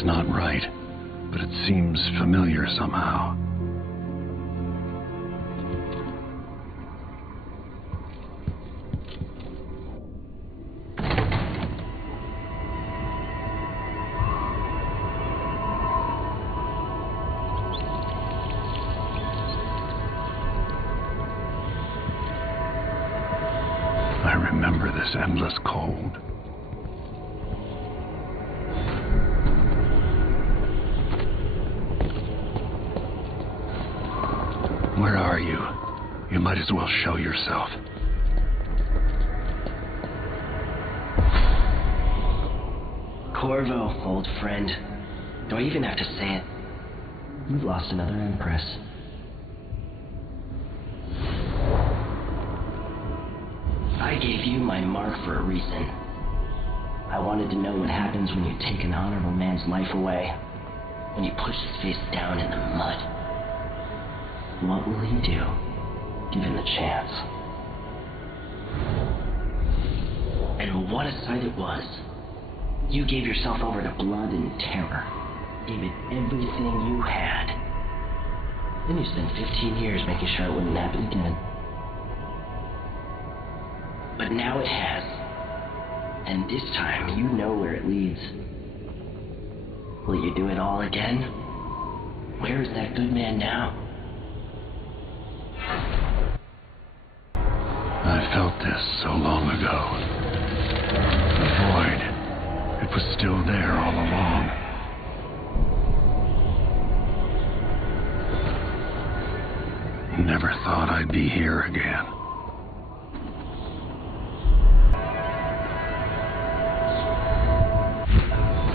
Something's not right, but it seems familiar somehow. I remember this endless cold. Where are you? You might as well show yourself. Corvo, old friend. Do I even have to say it? You've lost another Empress. I gave you my mark for a reason. I wanted to know what happens when you take an honorable man's life away. When you push his face down in the mud. What will he do, given the chance? And what a sight it was. You gave yourself over to blood and terror. Gave it everything you had. Then you spent 15 years making sure it wouldn't happen again. But now it has. And this time, you know where it leads. Will you do it all again? Where is that good man now? I felt this so long ago. The void. It was still there all along. Never thought I'd be here again.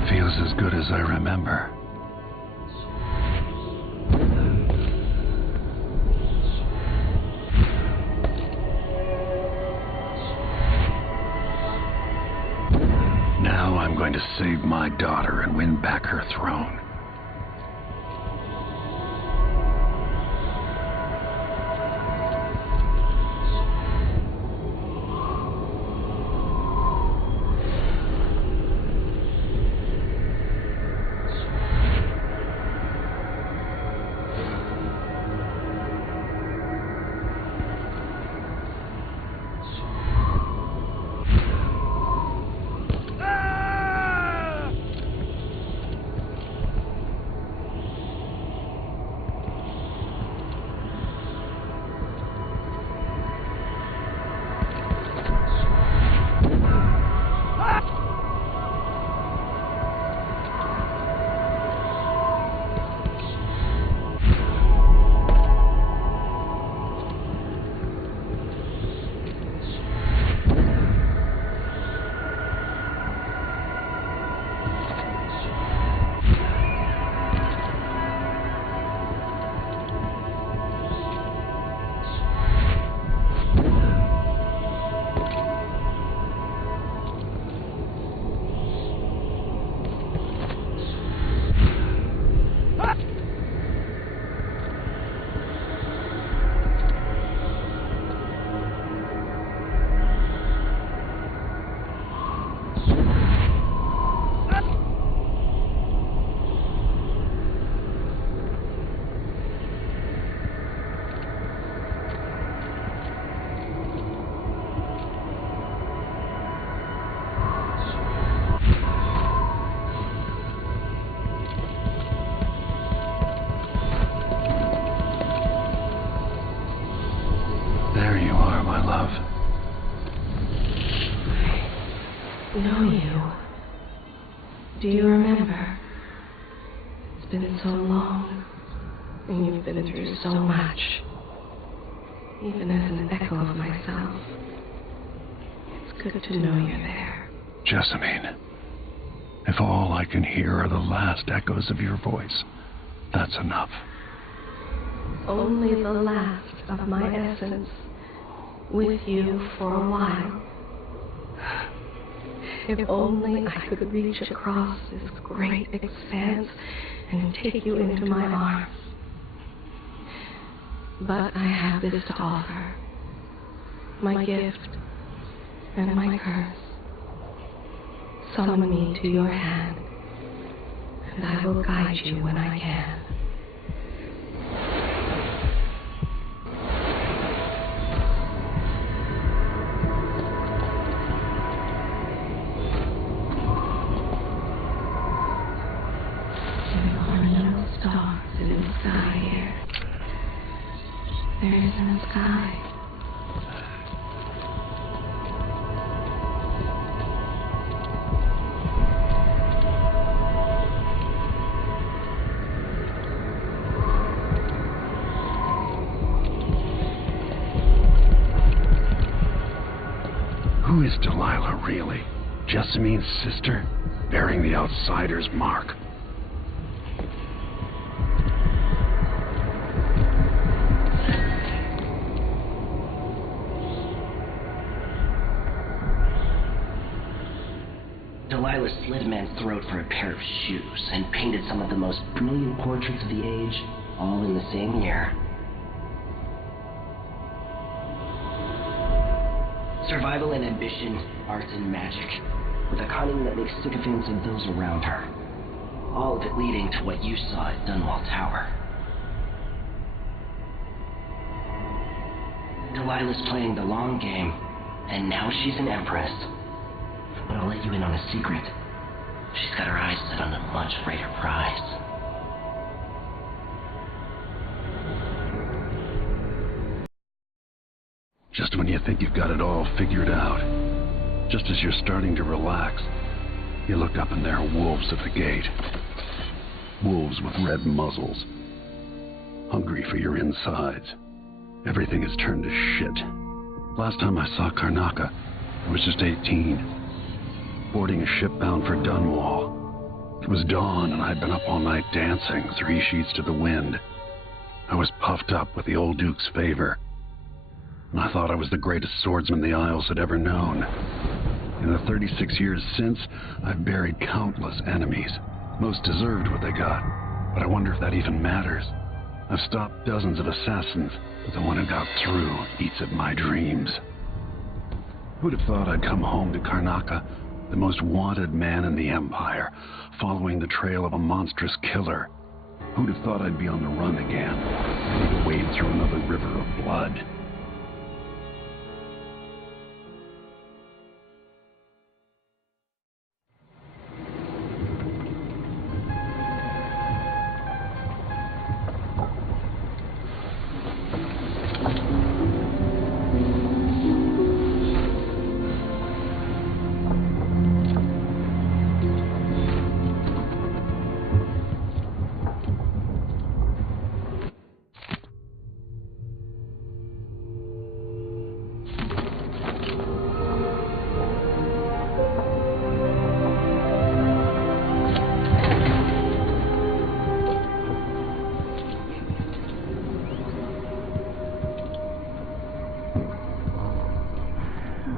Feels as good as I remember. Now I'm going to save my daughter and win back her throne. There you are, my love. I know you. Do you remember? It's been so long, and you've been through so much. Even as an echo of myself. It's good to know you're there. Jessamine, if all I can hear are the last echoes of your voice, that's enough. Only the last of my essence, with you for a while. If only I could reach across this great expanse and take you into my arms. But I have this to offer. My gift and my curse. Summon me to your hand, and I will guide you when I can. There are no stars in the sky here. There is no sky. Who is Delilah, really? Jessamine's sister? Bearing the outsider's mark. Delilah slit a man's throat for a pair of shoes and painted some of the most brilliant portraits of the age, all in the same year. Survival and ambition, art and magic, with a cunning that makes sycophants of those around her. All of it leading to what you saw at Dunwall Tower. Delilah's playing the long game, and now she's an empress. But I'll let you in on a secret. She's got her eyes set on a much greater prize. Just when you think you've got it all figured out, just as you're starting to relax, you look up and there are wolves at the gate. Wolves with red muzzles, hungry for your insides. Everything has turned to shit. Last time I saw Karnaca, I was just 18, boarding a ship bound for Dunwall. It was dawn and I'd been up all night dancing, 3 sheets to the wind. I was puffed up with the old Duke's favor. And I thought I was the greatest swordsman the Isles had ever known. In the 36 years since, I've buried countless enemies. Most deserved what they got, but I wonder if that even matters. I've stopped dozens of assassins, but the one who got through eats at my dreams. Who'd have thought I'd come home to Karnaca, the most wanted man in the Empire, following the trail of a monstrous killer? Who'd have thought I'd be on the run again, ready to wade through another river of blood?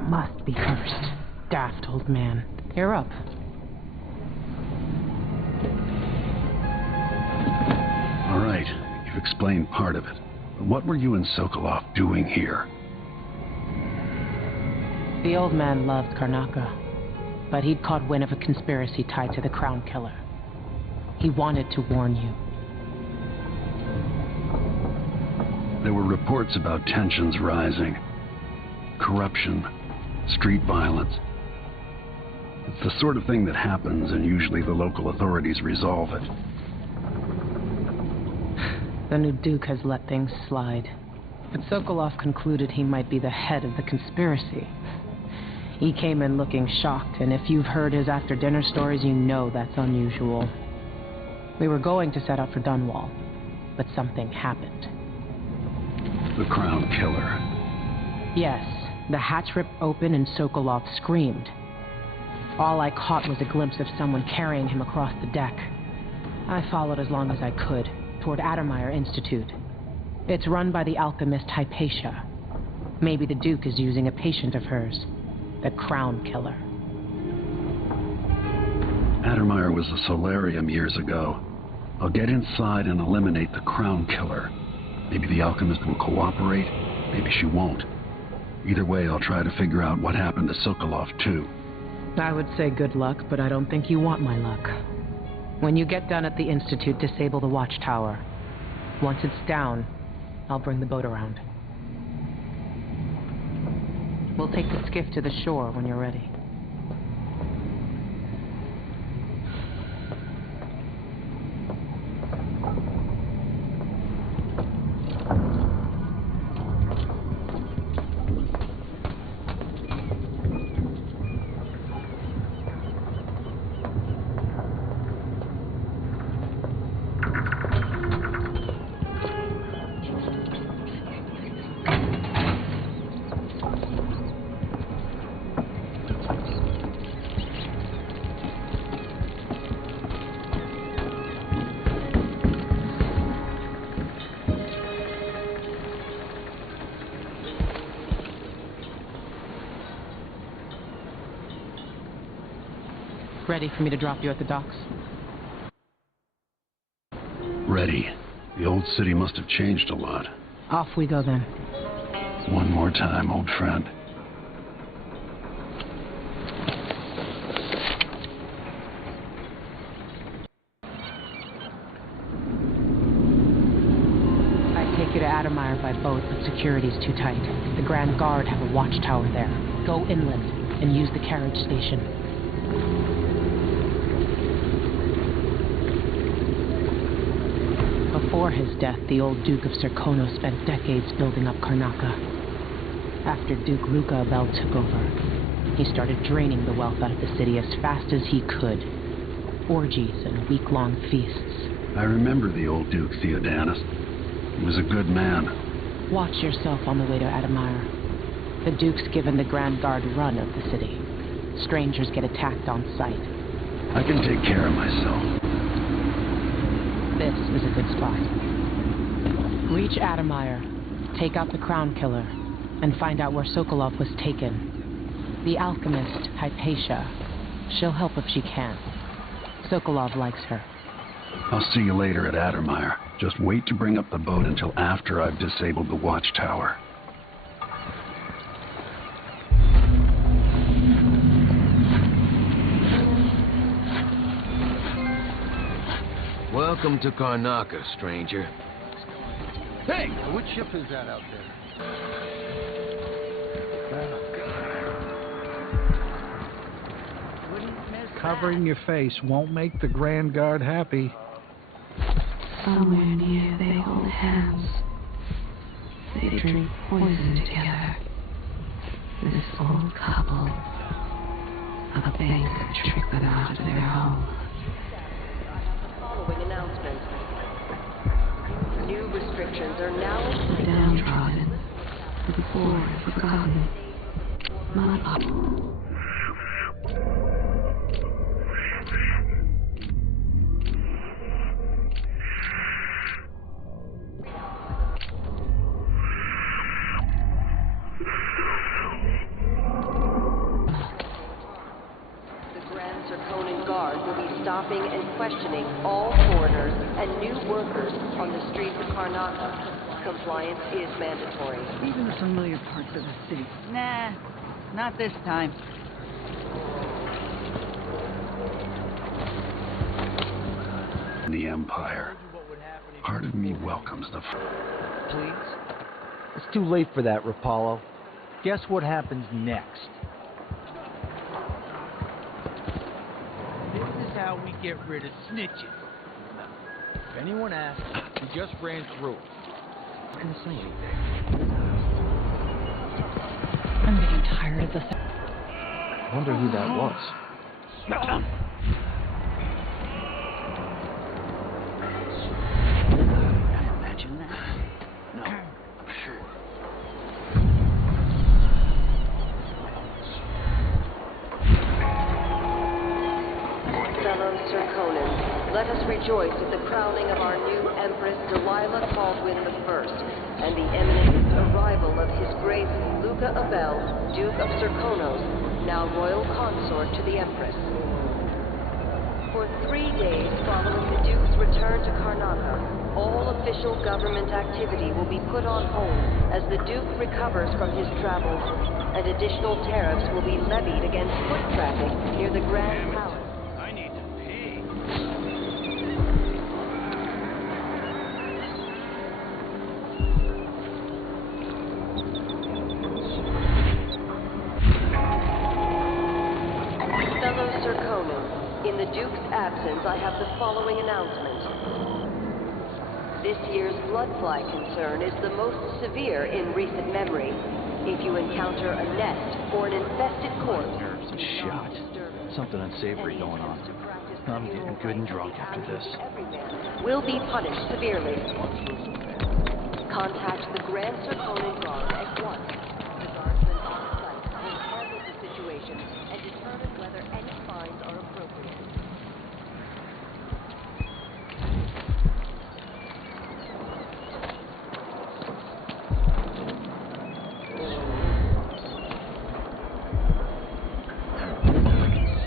Must be cursed. Daft old man. You're up. All right, you've explained part of it. But what were you and Sokolov doing here? The old man loved Karnaca, but he'd caught wind of a conspiracy tied to the Crown Killer. He wanted to warn you. There were reports about tensions rising. Corruption. Street violence. It's the sort of thing that happens, and usually the local authorities resolve it. The new Duke has let things slide. But Sokolov concluded he might be the head of the conspiracy. He came in looking shocked, and if you've heard his after-dinner stories, you know that's unusual. We were going to set out for Dunwall, but something happened. The Crown Killer. Yes. The hatch ripped open and Sokolov screamed. All I caught was a glimpse of someone carrying him across the deck. I followed as long as I could, toward Addermeyer Institute. It's run by the alchemist Hypatia. Maybe the Duke is using a patient of hers, the Crown Killer. Addermeyer was a solarium years ago. I'll get inside and eliminate the Crown Killer. Maybe the alchemist will cooperate, maybe she won't. Either way, I'll try to figure out what happened to Sokolov, too. I would say good luck, but I don't think you want my luck. When you get done at the Institute, disable the watchtower. Once it's down, I'll bring the boat around. We'll take the skiff to the shore when you're ready. Ready for me to drop you at the docks? Ready. The old city must have changed a lot. Off we go then. One more time, old friend. I'd take you to Addermire by boat, but security's too tight. The Grand Guard have a watchtower there. Go inland and use the carriage station. Before his death, the old Duke of Serkonos spent decades building up Karnaca. After Duke Luca Abel took over, he started draining the wealth out of the city as fast as he could. Orgies and week-long feasts. I remember the old Duke Theodanis. He was a good man. Watch yourself on the way to Addermire. The Duke's given the Grand Guard run of the city. Strangers get attacked on sight. I can take care of myself. This is a good spot. Reach Addermire, take out the Crown Killer, and find out where Sokolov was taken. The alchemist, Hypatia. She'll help if she can. Sokolov likes her. I'll see you later at Addermire. Just wait to bring up the boat until after I've disabled the watchtower. Welcome to Karnaca, stranger. Hey! Which ship is that out there? Covering your face won't make the Grand Guard happy. Somewhere near, they hold hands. They drink poison together. This old couple. A bank tricked them out of their home. Following announcement. New restrictions are now in place. Downtrodden. The poor and forgotten. Mud. Stopping and questioning all foreigners and new workers on the streets of Karnaca. Compliance is mandatory. Even the familiar parts of the city. Nah, not this time. The Empire. Part of me welcomes the... Please? It's too late for that, Rapallo. Guess what happens next? How we get rid of snitches. If anyone asks, we just ran through. I'm gonna say anything. I'm getting tired of this. I wonder who that was. Imagine that. No, I'm sure. Fellow Serkonans, let us rejoice at the crowning of our new Empress Delilah Baldwin I and the imminent arrival of His Grace Luca Abel, Duke of Serkonos, now Royal Consort to the Empress. For 3 days following the Duke's return to Karnaca, all official government activity will be put on hold as the Duke recovers from his travels, and additional tariffs will be levied against foot traffic near the Grand Palace. absence, I have the following announcement. This year's bloodfly concern is the most severe in recent memory. If you encounter a nest or an infested corpse, Nerves are shot. Something unsavory going on. I'm getting good and drunk after this. Will be punished severely. Contact the Grand Serkonan Guard at once. The guardsmen on site will handle the situation and determine whether any fines are appropriate.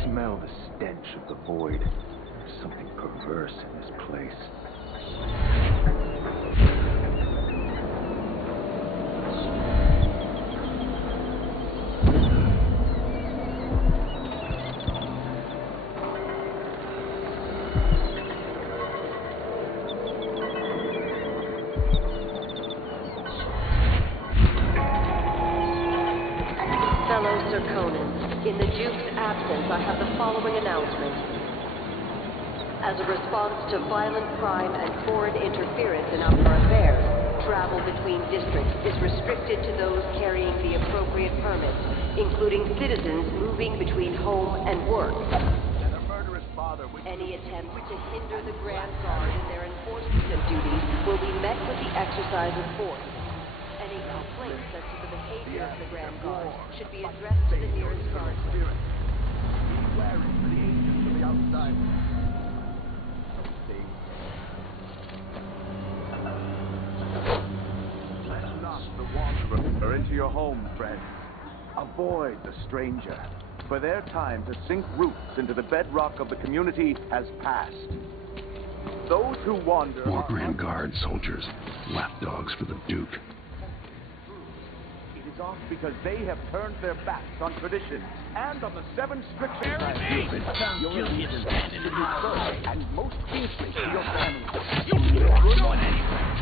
Smell the stench of the void. There's something perverse in this place. Fellow Serkonans, in the Duke's absence, I have the following announcement. As a response to violent crime and foreign interference in our affairs, travel between districts is restricted to those carrying the appropriate permits, including citizens moving between home and work. Any attempt to hinder the Grand Guard in their enforcement duties will be met with the exercise of force. Any complaints as to the behavior of the Grand Guard should be addressed to the nearest guardsman. Be wary for the agents of the outside. Let not the wanderer into your home, friends. Avoid the stranger, for their time to sink roots into the bedrock of the community has passed. Those who wander More Grand Guard soldiers, lapdogs for the Duke. It is off because they have turned their backs on tradition and on the 7 strictures. Your allegiance should be first and most faithful to your family.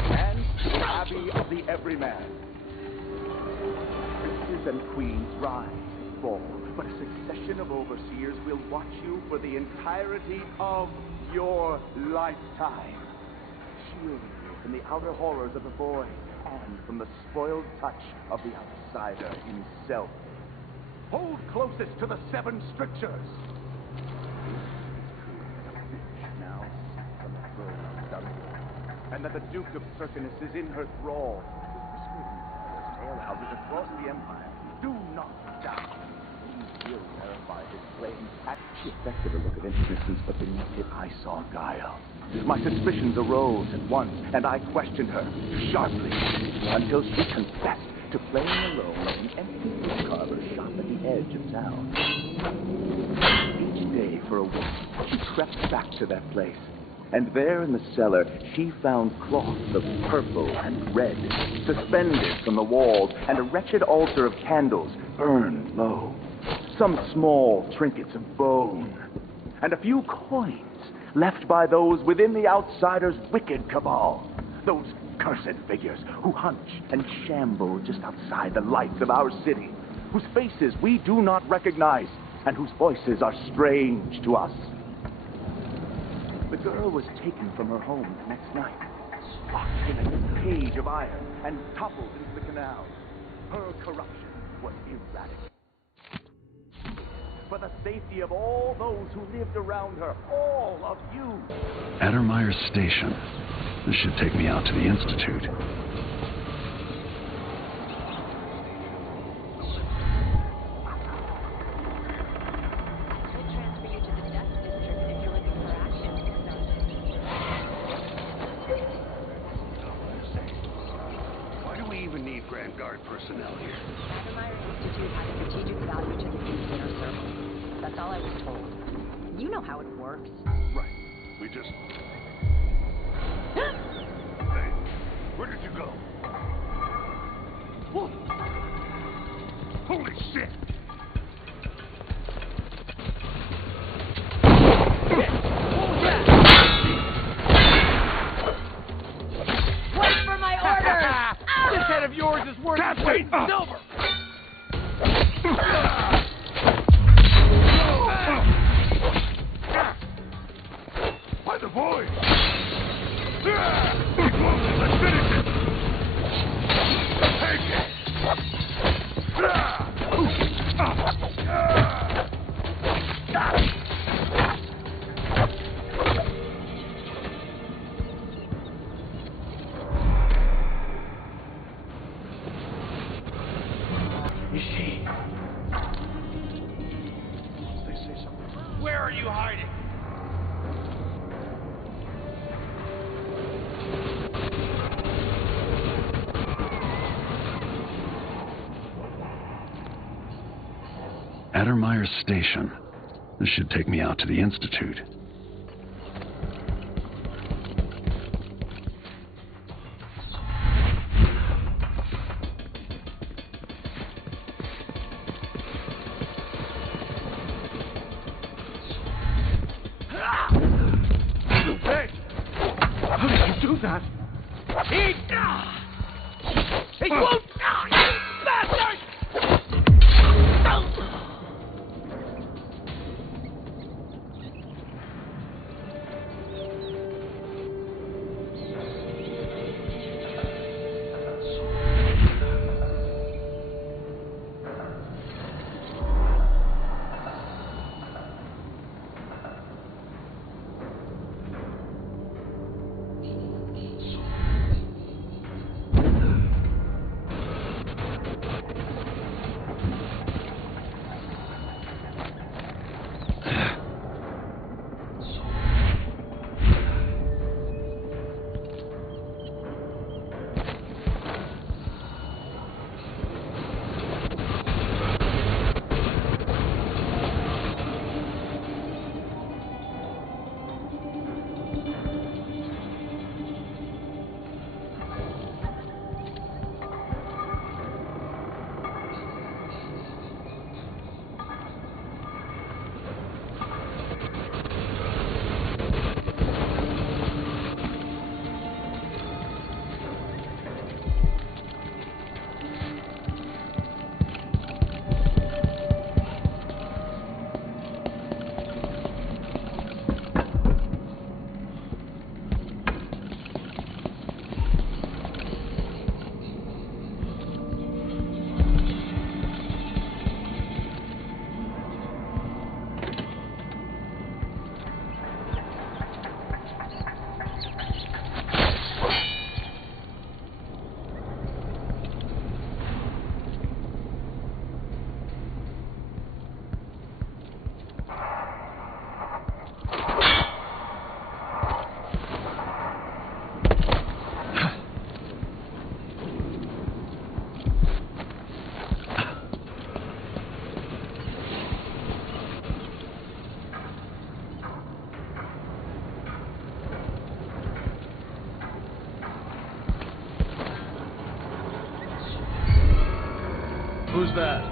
And the abbey of the everyman. Princes and queens rise and fall, but a succession of overseers will watch you for the entirety of your lifetime. Shielding you from the outer horrors of the void and from the spoiled touch of the outsider himself. Hold closest to the 7 strictures. Now sits on the throne of Dungeon, and that the Duke of Serkanus is in her thrall. There's alehouses across the Empire. Do not doubt. He will verify his claims. She affected a look of innocence, but beneath it I saw guile. My suspicions arose at once, and I questioned her sharply until she confessed to playing alone in an empty wood carver shop at the edge of town. Each day for a week, she crept back to that place, and there in the cellar she found cloth of purple and red suspended from the walls, and a wretched altar of candles burned low, some small trinkets of bone, and a few coins left by those within the outsider's wicked cabal. Those cursed figures who hunch and shamble just outside the lights of our city, whose faces we do not recognize, and whose voices are strange to us. The girl was taken from her home the next night, locked in a cage of iron, and toppled into the canal. Her corruption was erratic. For the safety of all those who lived around her, all of you. Addermire Station. This should take me out to the Institute. Why do we even need Grand Guard personnel here? Addermire Institute has a strategic value to the Duke's inner circle. That's all I was told. You know how it works. Right. We just... Hey, where did you go? Whoa. Holy shit! Wait for my orders! This head of yours is worth its weight in silver! void! Keep moving, let's finish it! Take it! Is she? They say something. Where are you hiding? Addermire Station. This should take me out to the Institute. Hey! How did you do that? He won't! You bastard! Who's that?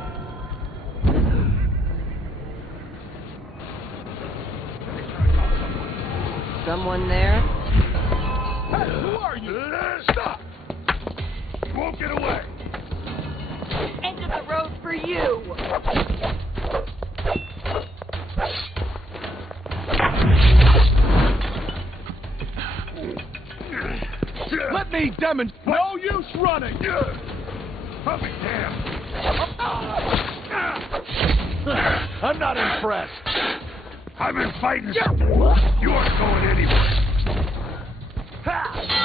Someone there? Hey, who are you? Stop! You won't get away! End of the road for you! Let me demonstrate! No use running! I'll be damned! I'm not impressed. I've been fighting. You aren't going anywhere. Ha!